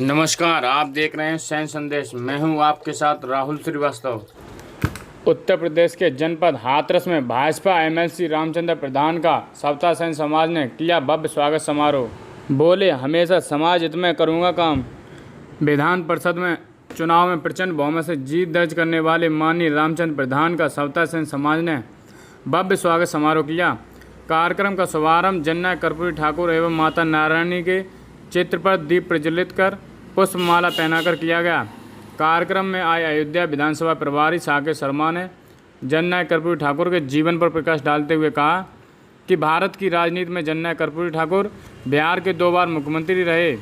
नमस्कार, आप देख रहे हैं सैन संदेश। मैं हूं आपके साथ राहुल श्रीवास्तव। उत्तर प्रदेश के जनपद हाथरस में भाजपा एमएलसी रामचंद्र प्रधान का सवता सैन समाज ने किया भव्य स्वागत समारोह। बोले, हमेशा समाज हित में करूँगा काम। विधान परिषद में चुनाव में प्रचंड बहुमत से जीत दर्ज करने वाले माननीय रामचंद्र प्रधान का सवता सैन समाज ने भव्य स्वागत समारोह किया। कार्यक्रम का शुभारंभ जननायक कर्पूरी ठाकुर एवं माता नारायणी के चित्र पर दीप प्रज्वलित कर पुष्पमाला पहनाकर किया गया। कार्यक्रम में आए अयोध्या विधानसभा प्रभारी साकेत शर्मा ने जननायक कर्पूरी ठाकुर के जीवन पर प्रकाश डालते हुए कहा कि भारत की राजनीति में जननायक कर्पूरी ठाकुर बिहार के 2 बार मुख्यमंत्री रहे।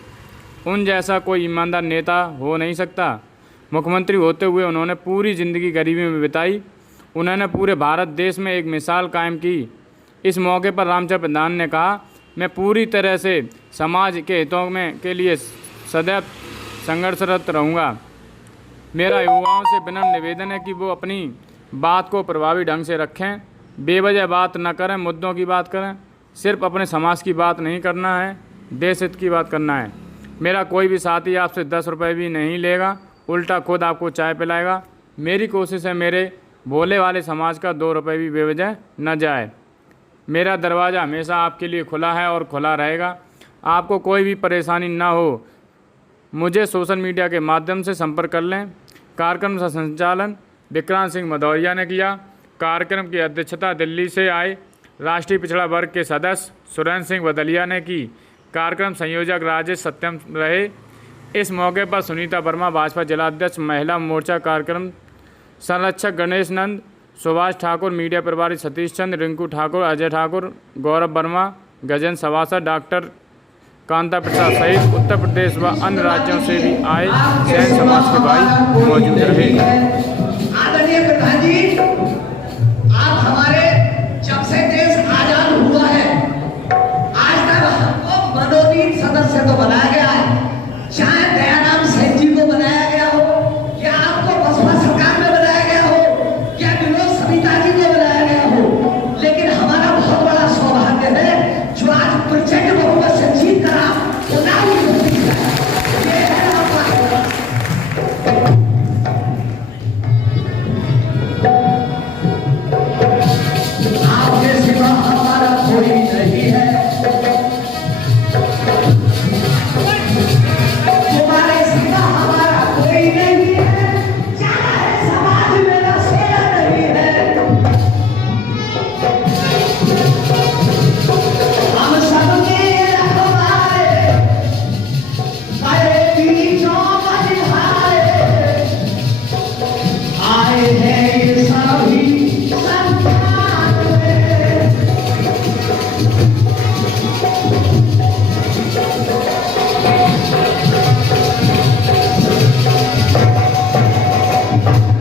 उन जैसा कोई ईमानदार नेता हो नहीं सकता। मुख्यमंत्री होते हुए उन्होंने पूरी ज़िंदगी गरीबी में बिताई। उन्होंने पूरे भारत देश में एक मिसाल कायम की। इस मौके पर रामचंद्र प्रधान ने कहा, मैं पूरी तरह से समाज के हितों में के लिए सदैव संघर्षरत रहूँगा। मेरा युवाओं से विनम्र निवेदन है कि वो अपनी बात को प्रभावी ढंग से रखें, बेवजह बात न करें, मुद्दों की बात करें। सिर्फ अपने समाज की बात नहीं करना है, देश हित की बात करना है। मेरा कोई भी साथी आपसे 10 रुपये भी नहीं लेगा, उल्टा खुद आपको चाय पिलाएगा। मेरी कोशिश है मेरे भोले वाले समाज का 2 रुपये भी बेवजह न जाए। मेरा दरवाज़ा हमेशा आपके लिए खुला है और खुला रहेगा। आपको कोई भी परेशानी ना हो, मुझे सोशल मीडिया के माध्यम से संपर्क कर लें। कार्यक्रम का संचालन विक्रांत सिंह मदौरिया ने किया। कार्यक्रम की अध्यक्षता दिल्ली से आए राष्ट्रीय पिछड़ा वर्ग के सदस्य सुरेंद्र सिंह बदलिया ने की। कार्यक्रम संयोजक राजेश सत्यम रहे। इस मौके पर सुनीता वर्मा भाजपा जिलाध्यक्ष महिला मोर्चा, कार्यक्रम संरक्षक गणेश नंद, सुभाष ठाकुर, मीडिया प्रभारी सतीश चंद्र, रिंकू ठाकुर, अजय ठाकुर, गौरव वर्मा, गजेंद्र सवासर, डॉक्टर कांता प्रसाद सहित उत्तर प्रदेश व अन्य राज्यों से भी आए सैन समाज के भाई मौजूद रहे। आदरणीय प्रधान जी, आप हमारे जब से देश आजाद हुआ है आज तक हमको मनोनीत सदस्य तो बनाया गया है, चाहे दयाराम सेठ जी को बनाया गया हो या आपको बसपा सरकार में बनाया गया हो या विनोद सविता जी को बनाया गया हो, लेकिन हमारा बहुत बड़ा सौभाग्य है जो आज प्रचंड बहुमत से जीत कर चुनाव आपके सिवा हमारा कोई नहीं है। तुम्हारे सिवा हमारा कोई नहीं है। चाहे समाज मेरा सेना नहीं है। हम सबके रखवाले, बड़े बीचों बलिहारे, आए हैं ये सभी संतान में।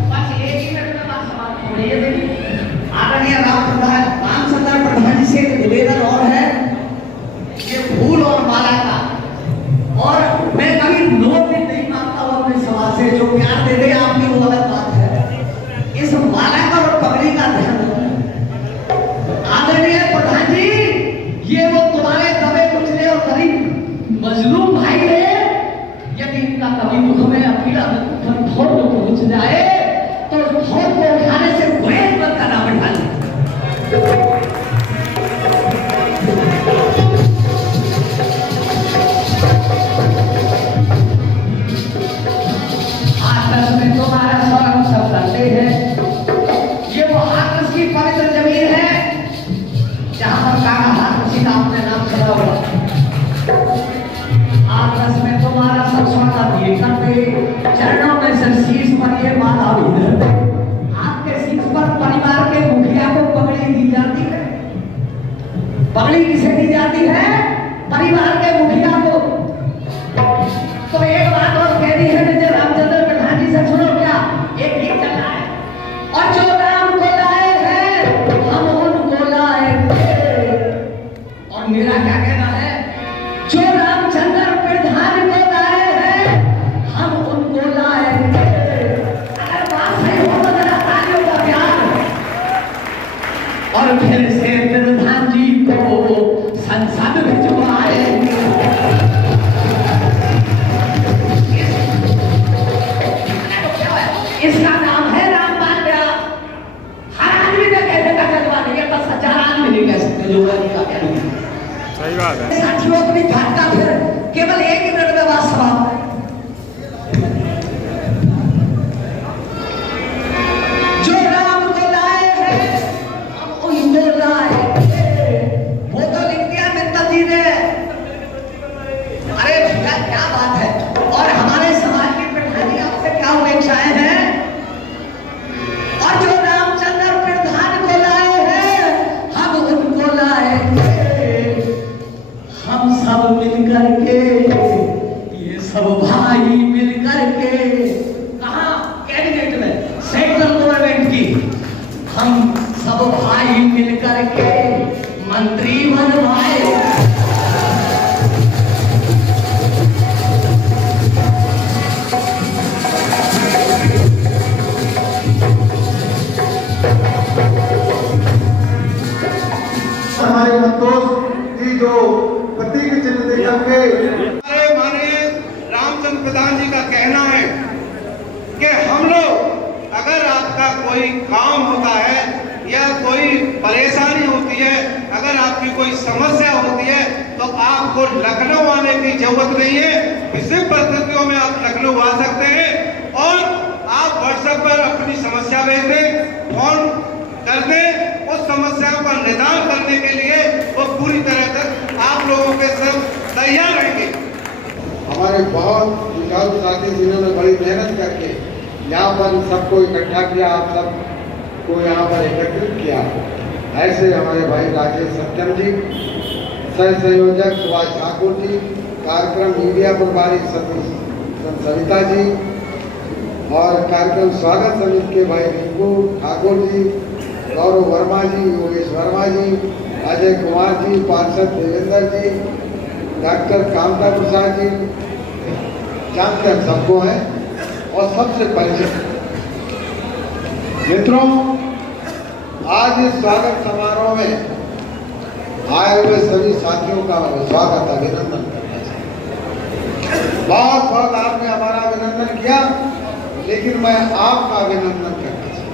बस एक ही मिनट में बात समाप्त हो रही है मेरी। आदरणीय रामचंद्र प्रधान जी से एक निवेदन और है, ये फूल और माला का, और मैं कभी नोट भी नहीं मांगता हूँ अपने समाज से। जो प्यार दे दे आपकी वो अलग बात है। इस माला का और पगड़ी का ध्यान रखना। आदरणीय प्रधान जी, ये वो तुम्हारे दबे कुचले और गरीब मजलूम भाई है। यदि इनका कभी मुख में पीड़ा थोड़ पहुंच जाए तो थोड़ को उठाने से गोयल मत करना बैठा ले। हाथरस में तुम्हारा स्वागत सब करते हैं। ये वो हाथरस की पवित्र जमीन है जहां पर काका हाथरसी का अपने नाम खड़ा हुआ। हाथरस में तुम्हारा सब स्वागत ये करते, चरणों में से शीश पर ये माला भी धरते। आपके शीश पर परिवार के मुखिया को पगड़ी दी जाती है। पगड़ी किसे दी जाती है? परिवार के मुखिया को। तो एक बात और कहनी है मुझे रामचंद्र प्रधान जी से, सुनो क्या? एक गीत चल रहा है, और जो राम को लाए हैं हम उनको लाएंगे। और मेरा क्या कहना है? जो रामचंद्र प्रधान को लाए हैं हम उनको लाएंगे। अगर बात सही हो तो जरा तालियों का प्यार। और फिर से प्रधान जी को संसद भिजवाएंगे। क्या बात है। और हमारे समाज की प्रधान जी आपसे क्या अपेक्षाएं हैं? और जो रामचंद्र प्रधान को लाए हैं हम उनको लाएंगे, हम सब मिलकर के, ये सब भाई मिलकर के, कहाँ कैबिनेट में, सेंट्रल गवर्नमेंट की, हम सब भाई मिलकर के मंत्री बनवाए। हमारे संतोष जी जो प्रतीक चिन्ह देकर के हमारे माननीय रामचंद्र प्रधान जी का कहना है कि हम लोग अगर आपका कोई काम होता है या कोई परेशानी होती है, अगर आपकी कोई समस्या होती है तो आपको लखनऊ आने की जरूरत नहीं है। किसी परिस्थितियों में आप लखनऊ आ सकते हैं और आप व्हाट्सएप पर अपनी समस्या भेज दें, फोन कर दें, उस समस्याओं का निदान करने के लिए वो पूरी तरह तक आप लोगों के सब तैयार रहेंगे। हमारे बहुत जुझारू साथी जिन्होंने बड़ी मेहनत करके यहाँ पर सबको इकट्ठा किया, आप सबको यहाँ पर एकत्रित किया। ऐसे हमारे भाई राजेश सत्यम जी, सह संयोजक सुभाष ठाकुर जी, कार्यक्रम मीडिया प्रभारी सविता जी और कार्यक्रम स्वागत समिति के भाई रिंकू ठाकुर जी, गौरव वर्मा जी, योगेश वर्मा जी, अजय कुमार जी, पार्षद देवेंद्र जी, डॉक्टर कामता प्रसाद जी, जानते हम सबको है। और सबसे परिचित मित्रों, आज इस स्वागत समारोह में आए हुए सभी साथियों का मैं स्वागत अभिनंदन करना चाहता। बहुत बहुत आपने हमारा अभिनंदन किया, लेकिन मैं आपका अभिनंदन करना चाहता।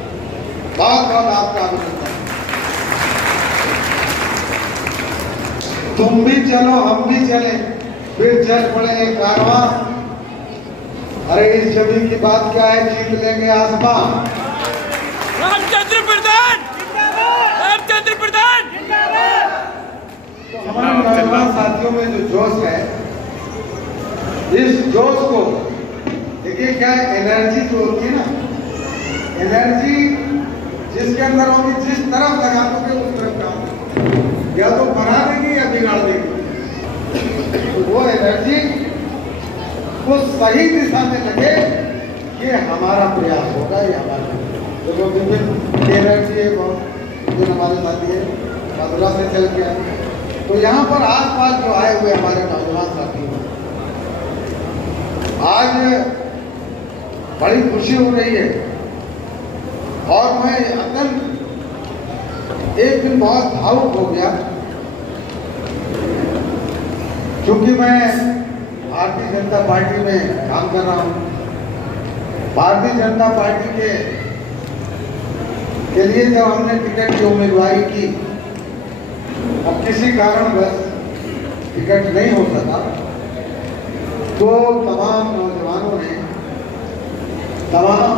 बहुत बहुत आपका अभिनंदन। तुम भी चलो, हम भी चले, फिर चल पड़े एक कारवां। अरे इस छवि की बात क्या है, जीत लेंगे आसमां। रामचंद्र प्रधान जिंदाबाद, रामचंद्र प्रधान जिंदाबाद। तो हमारे नौजवान साथियों में जो जोश है, इस जोश को देखिए, क्या एनर्जी जो होती है ना, एनर्जी जिसके अंदर होगी, जिस तरफ लगा दोगे उस तरफ काम, या तो बना देगी या बिगाड़ देगी। तो वो एनर्जी वो सही दिशा में लगे, ये हमारा प्रयास होगा। ये हमारा जो विभिन्न एनर्जी है, बहुत जो हमारे साथी है मधुरा से चल के आए, तो यहाँ पर आसपास जो आए हुए हमारे नौजवान साथी हैं, आज बड़ी खुशी हो रही है। और मैं अत्यंत एक दिन बहुत भावुक हो गया, क्योंकि मैं भारतीय जनता पार्टी में काम कर रहा हूँ। भारतीय जनता पार्टी के लिए जब हमने टिकट की उम्मीदवारी की और किसी कारणवश टिकट नहीं हो सका, तो तमाम नौजवानों ने तमाम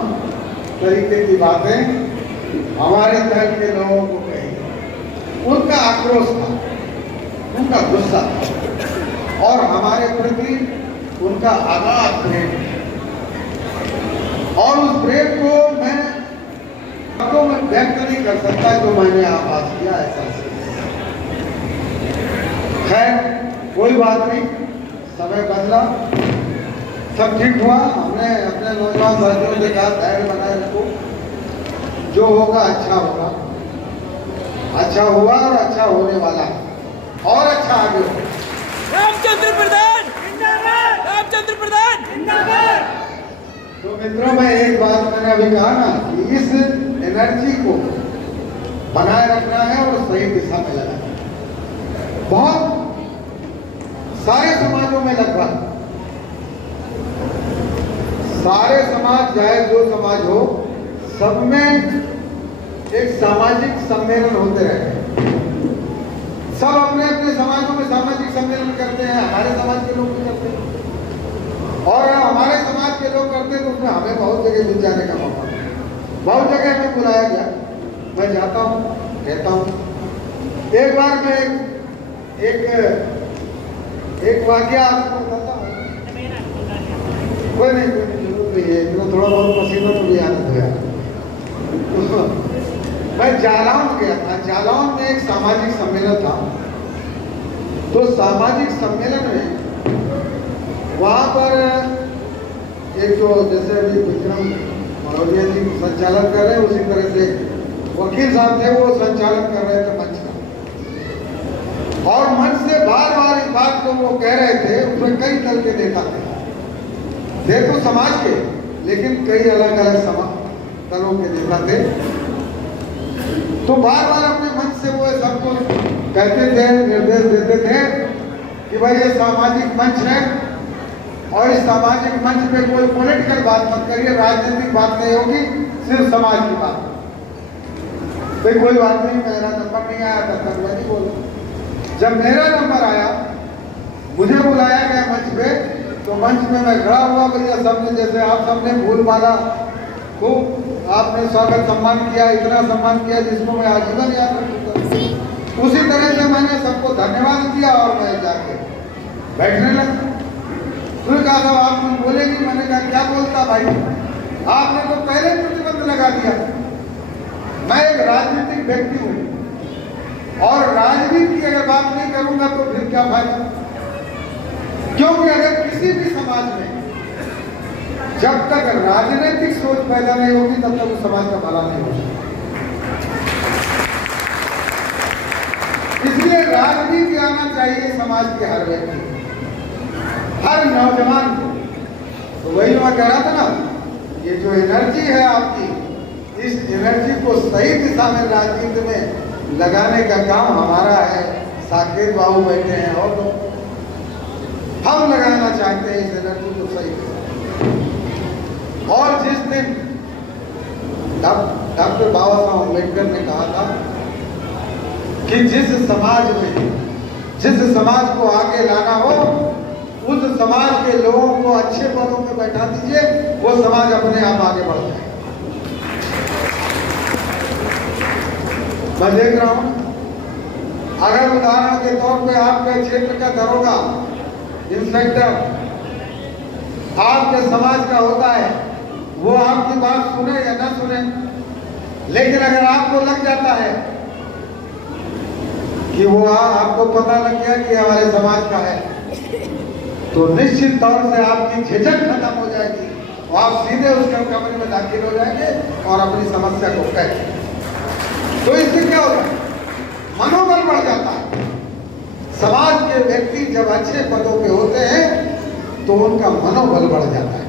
तरीके की बातें हमारे दल के लोगों को कही। उनका आक्रोश था, उनका गुस्सा था और हमारे प्रति उनका अगाध प्रेम, और उस प्रेम को मैं शब्दों में व्यक्त नहीं कर सकता जो मैंने आभास किया। ऐसा खैर कोई बात नहीं, समय बदला, सब ठीक हुआ। हमने अपने नौजवान साथियों से कहा धैर्य बनाए रखो, जो होगा अच्छा होगा, अच्छा हुआ और अच्छा होने वाला और अच्छा आगे होगा। रामचंद्र प्रधान जिंदाबाद, रामचंद्र प्रधान जिंदाबाद। तो मित्रों, मैं एक बात मैंने अभी कहा ना कि इस एनर्जी को बनाए रखना है और सही दिशा में लगाना है। बहुत सारे समाजों में, लगभग सारे समाज, चाहे जो समाज हो, सब में एक सामाजिक सम्मेलन होते रहते हैं। सब अपने अपने समाजों में सामाजिक सम्मेलन करते हैं, हमारे समाज के लोग भी करते हैं और हमारे समाज के लोग करते हैं, तो उसमें हमें बहुत जगह मिल जाने का मौका, बहुत जगह हमें बुलाया गया। मैं जाता हूँ, कहता हूँ। एक बार मैं एक वाकया आपको बताता हूँ। है, इतना थोड़ा बहुत पसीना तो भी आना तो यार। मैं जालौन गया था, जालौन में एक सामाजिक सम्मेलन था। तो सामाजिक सम्मेलन में वहाँ पर एक जो जैसे अभी विक्रम मरौलिया जी संचालन कर रहे हैं, उसी तरह से वकील साहब थे, वो संचालन कर रहे थे मंच का। और मंच से बार बार इस बात को वो कह रहे थे, उसमें कई दल के नेता थे तो समाज के, लेकिन कई अलग अलग दलों के नेता थे। तो बार बार अपने मंच से वो सबको कहते थे, निर्देश देते थे कि भाई ये सामाजिक मंच है और इस सामाजिक मंच पे कोई पॉलिटिकल बात मत करिए, राजनीतिक बात नहीं होगी, सिर्फ समाज की बात। भाई कोई बात नहीं, मेरा नंबर नहीं आया तब मैं नहीं बोला। जब मेरा नंबर आया, मुझे बुलाया गया मंच पे, तो मंच में मैं खड़ा हुआ, भैया सबने जैसे आप सबने फूल माला खूब आपने स्वागत सम्मान किया, इतना सम्मान किया जिसको मैं आजीवन याद रखूंगा। उसी तरह से मैंने सबको धन्यवाद दिया और मैं जाके बैठने लगा। फिर कहा साहब आप कुछ बोलेगी? मैंने कहा क्या बोलता भाई, आपने तो पहले प्रतिबंध लगा दिया। मैं एक राजनीतिक व्यक्ति हूँ और राजनीति की अगर बात नहीं करूंगा तो फिर क्या फायदा? क्योंकि अगर किसी भी समाज में जब तक राजनीतिक सोच पैदा नहीं होगी तब तक उस समाज का भला नहीं होगा। इसलिए राजनीति आना चाहिए समाज के हर व्यक्ति, हर नौजवान को। तो वही मैं कह रहा था ना, ये जो एनर्जी है आपकी, इस एनर्जी को सही दिशा में राजनीति में लगाने का काम हमारा है। साकेत बाबू बैठे हैं और हम लगाना चाहते हैं इस एनर्जी को सही दिशा। और जिस दिन डॉक्टर बाबा साहब अम्बेडकर ने कहा था कि जिस समाज को आगे लाना हो, उस समाज के लोगों को अच्छे पदों पे बैठा दीजिए, वो समाज अपने आप आगे बढ़ जाए। मैं देख रहा हूं, अगर उदाहरण के तौर पे आपके क्षेत्र का दरोगा, इंस्पेक्टर आपके समाज का होता है, वो आपकी बात सुने या ना सुने, लेकिन अगर आपको लग जाता है कि वो आपको पता लग गया कि हमारे समाज का है, तो निश्चित तौर से आपकी झिझक खत्म हो जाएगी और आप सीधे उस कमरे में दाखिल हो जाएंगे और अपनी समस्या को कहेंगे। तो इससे क्या होता है? मनोबल बढ़ जाता है। समाज के व्यक्ति जब अच्छे पदों पे होते हैं तो उनका मनोबल बढ़ जाता है,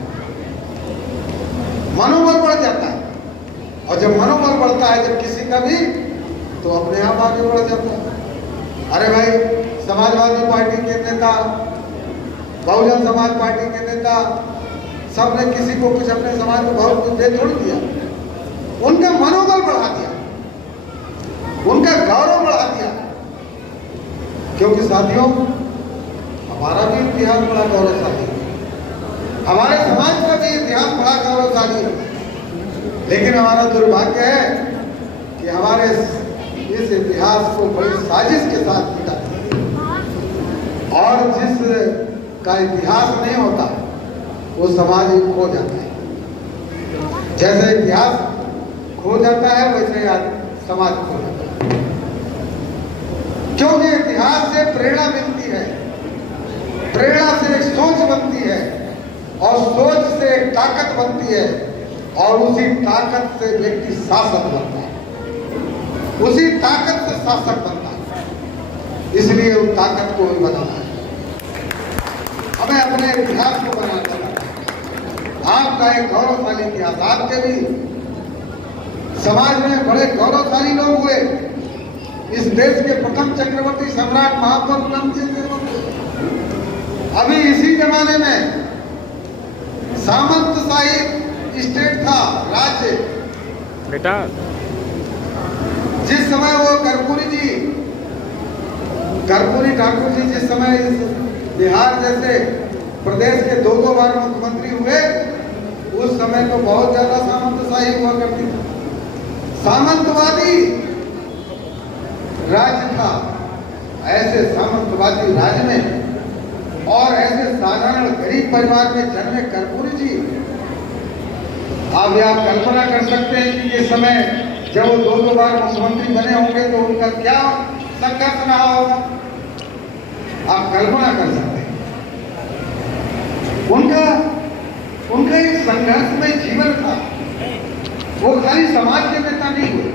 मनोबल बढ़ जाता है। और जब मनोबल बढ़ता है जब किसी का भी, तो अपने आप आगे बढ़ जाता है। अरे भाई, समाजवादी पार्टी के नेता, बहुजन समाज पार्टी के नेता, सबने किसी को कुछ अपने समाज को बहुत कुछ दे थोड़ी दिया, उनका मनोबल बढ़ा दिया, उनका गौरव बढ़ा दिया। क्योंकि साथियों, हमारा भी इतिहास बड़ा गौरवशाली है, हमारे समाज का भी इतिहास बड़ा गौरवशाली है, लेकिन हमारा दुर्भाग्य है कि हमारे इस इतिहास को बड़ी साजिश के साथ मिटा दिया। और जिस का इतिहास नहीं होता वो समाज ही खो जाता है। जैसे इतिहास खो जाता है वैसे समाज खो जाता है। क्योंकि इतिहास से प्रेरणा मिलती है, प्रेरणा से एक सोच बनती है और सोच से एक ताकत बनती है और उसी ताकत से व्यक्ति शासक बनता है, उसी ताकत से शासक बनता है। इसलिए उस ताकत को भी बनाना है, हमें अपने इतिहास को बनाना है। आपका एक गौरवशाली इतिहास, आपके भी समाज में बड़े गौरवशाली लोग हुए। इस देश के प्रथम चक्रवर्ती सम्राट महाप्रभु जी, अभी इसी जमाने में सामंतशाही स्टेट था, राज्य। बेटा जिस समय वो कर्पूरी ठाकुर जी जिस समय इस बिहार जैसे प्रदेश के दो बार मुख्यमंत्री हुए, उस समय तो बहुत ज्यादा सामंतशाही हुआ करती थी, सामंतवादी राज्य था। ऐसे सामंतवादी राज्य में और ऐसे साधारण गरीब परिवार में जन्मे कर्पूरी जी आप यहाँ कल्पना कर सकते हैं कि ये समय जब वो 2 बार मुख्यमंत्री बने होंगे तो उनका क्या संघर्ष रहा होगा, आप कल्पना कर सकते हैं। उनका एक संघर्षमय जीवन था। वो खाली समाज के नेता नहीं हुए।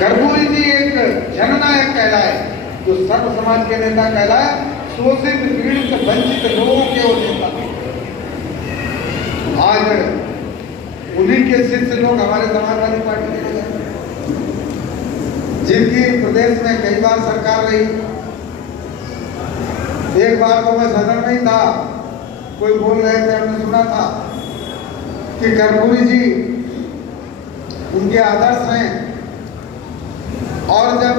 कर्पूरी जी एक जननायक कहलाए, जो सर्व समाज के नेता कहलाए, शोषित पीड़ित वंचित लोगों के वो नेता। आज उन्हीं के शिष्य लोग हमारे समाजवादी पार्टी के लिए, जिनकी प्रदेश में कई बार सरकार रही। एक बार तो मैं सदन में ही था, कोई बोल रहे थे, हमने सुना था कि कर्पूरी जी उनके आदर्श हैं, और जब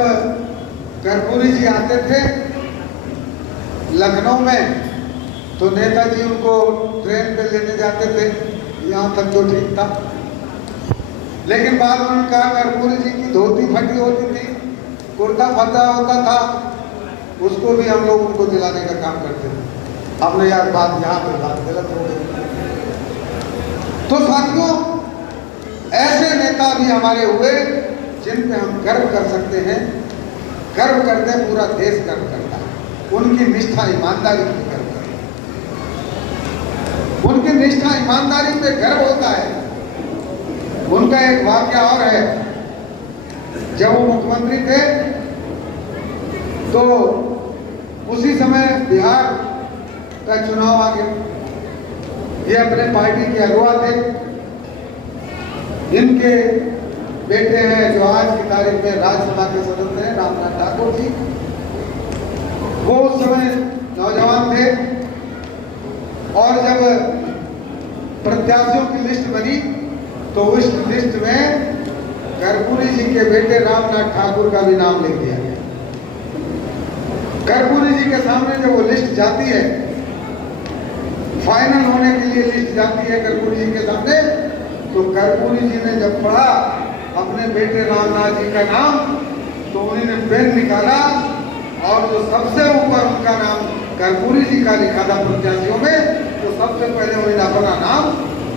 कर्पूरी जी आते थे लखनऊ में तो नेताजी उनको ट्रेन पे लेने जाते थे, यहाँ तक तो ठीक था। लेकिन बाद में उन्होंने कहा कर्पूरी जी की धोती फटी होती थी, कुर्ता फटा होता था, उसको भी हम लोग उनको दिलाने का काम करते थे। हमने यार बात यहाँ पे बात गलत हो गई। तो साथियों, ऐसे नेता भी हमारे हुए जिन पे हम गर्व कर सकते हैं, गर्व करते हैं, पूरा देश गर्व करता है। उनकी निष्ठा ईमानदारी पे गर्व करता है, उनकी निष्ठा ईमानदारी पे गर्व होता है। उनका एक वाक्य और है, जब वो मुख्यमंत्री थे तो उसी समय बिहार का चुनाव आ गया। ये अपने पार्टी के अगुवा थे। इनके बेटे हैं जो आज की तारीख में राज्यसभा के सदस्य हैं, रामनाथ ठाकुर जी। वो उस समय नौजवान थे, और जब प्रत्याशियों की लिस्ट बनी तो उस लिस्ट में कर्पूरी जी के बेटे रामनाथ ठाकुर का भी नाम लिख दिया गया। कर्पूरी जी के सामने जब वो लिस्ट जाती है, फाइनल होने के लिए लिस्ट जाती है कर्पूरी जी के सामने, तो कर्पूरी जी ने जब पढ़ा अपने बेटे रामनाथ जी का नाम, तो उन्होंने पेन निकाला और जो सबसे ऊपर उनका नाम कर्पूरी जी का लिखा था प्रत्याशियों में, तो सबसे पहले उन्होंने अपना नाम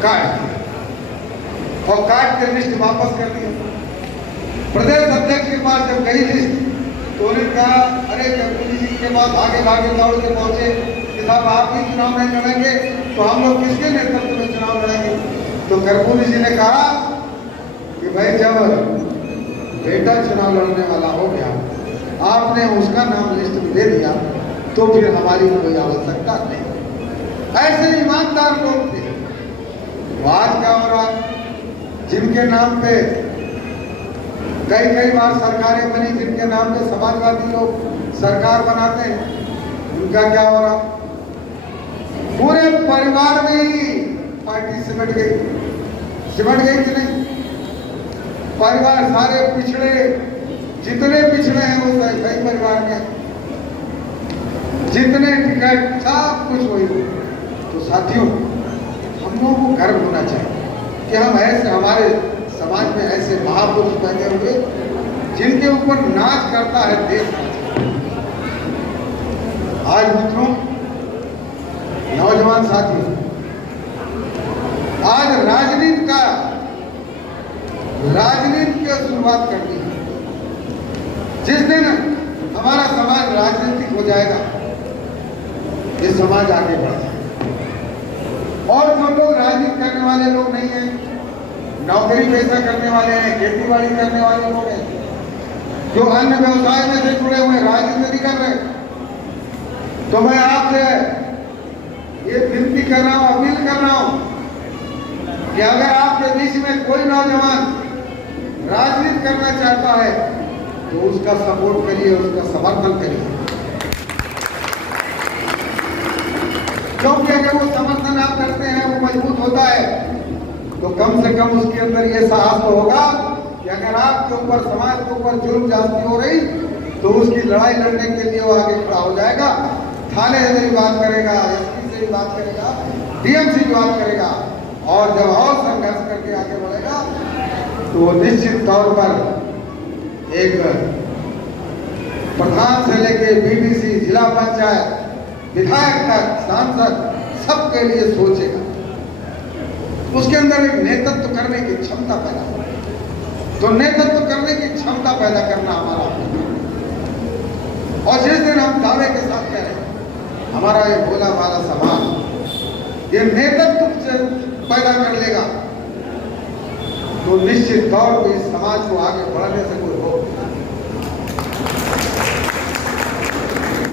काट दिया और काट के लिस्ट वापस कर दिया। प्रदेश अध्यक्ष के पास जब गई लिस्ट तो उन्होंने कहा, अरे कर्पूरी जी के पास भागे भागे दौड़ के पहुंचे कि साहब आप ही चुनाव नहीं लड़ेंगे तो हम लोग किसके नेतृत्व में चुनाव लड़ेंगे। तो कर्पूरी जी ने कहा कि भाई जब बेटा चुनाव लड़ने वाला हो गया, आपने उसका नाम लिस्ट में दे दिया, तो फिर हमारी कोई आवश्यकता नहीं। ऐसे ईमानदार लोग थे। आज का हो रहा, जिनके नाम पे कई बार सरकारें बनी, जिनके नाम पे समाजवादी लोग सरकार बनाते हैं, उनका क्या हो रहा? पूरे परिवार में ही पार्टी सिमट गई कि नहीं? परिवार सारे पिछड़े, जितने पिछड़े हैं वो कई परिवार में, जितने टिकट सब कुछ वही। तो साथियों, हम लोगों को गर्व होना चाहिए कि हम ऐसे, हमारे समाज में ऐसे महापुरुष बैठे हुए जिनके ऊपर नाच करता है देश। आज मित्रों, नौजवान साथियों, आज राजनीति की शुरुआत करनी है। जिस दिन हमारा समाज राजनीतिक हो जाएगा, ये समाज आगे बढ़ जाएगा। और जो लोग राजनीति करने वाले लोग नहीं हैं, नौकरी पेशा करने वाले हैं, खेती बाड़ी करने वाले लोग हैं, जो अन्य व्यवसाय में से जुड़े हुए राजनीति नहीं कर रहे, तो मैं आपसे ये विनती कर रहा हूं, अपील कर रहा हूं कि अगर आपके बीच में कोई नौजवान राजनीति करना चाहता है तो उसका सपोर्ट करिए, उसका समर्थन करिए। क्योंकि अगर वो समर्थन आप करते हैं, वो मजबूत होता है, तो कम से कम उसके अंदर ये साहस तो होगा कि अगर आपके ऊपर, समाज के ऊपर जुल्म ज्यादती हो रही, तो उसकी लड़ाई लड़ने के लिए वो आगे खड़ा हो जाएगा। थाने से भी बात करेगा, एसपी से भी बात करेगा, डीएम से भी बात करेगा, और जब और संघर्ष करके आगे बढ़ेगा तो वो निश्चित तौर पर एक प्रधान से लेके बीडीसी, जिला पंचायत, विधायक तक, सांसद, सबके लिए सोचेगा। उसके अंदर एक नेतृत्व करने की क्षमता पैदा हो। तो नेतृत्व करने की क्षमता पैदा करना हमारा है। और जिस दिन हम दावे के साथ कह रहे हैं हमारा ये भोला भाला समाज ये नेतृत्व से पैदा कर लेगा, तो निश्चित तौर पर इस समाज को आगे बढ़ने से कोई